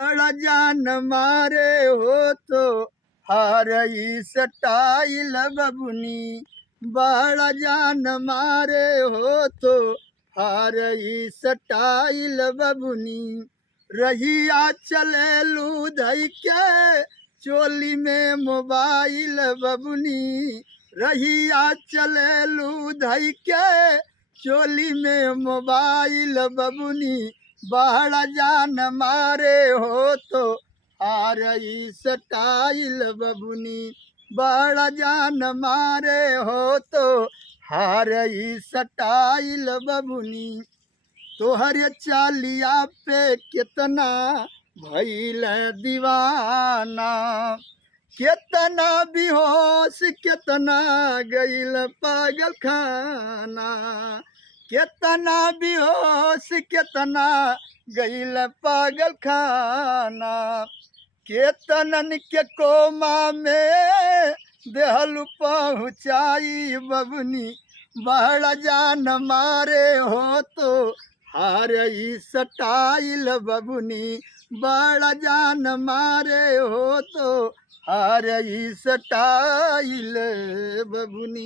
बड़ा जान मारे हो तो हारई स्टाइल बबुनी, बड़ा जान मारे हो तो हारई स्टाइल बबुनी। रहिया चले लू धई के चोली में मोबाइल बबुनी, रहिया चले लू धई के चोली में मोबाइल बबुनी। बड़ा जान मारे हो तो हारई स्टाइल बबुनी, बड़ा जान मारे हो तो हारई स्टाइल बबुनी। तोहर चालिया पे कितना भइल दीवाना, कितना बेहोश कितना गइल पागल खाना, कितना बेहोश कितना गइल पागल खाना। केतनन के कोमा में देहल पहुँचाई बबुनी, बड़ा जान मारे हो तो हारई स्टाइल बबुनी, बड़ा जान मारे हो तो हारई स्टाइल बबुनी।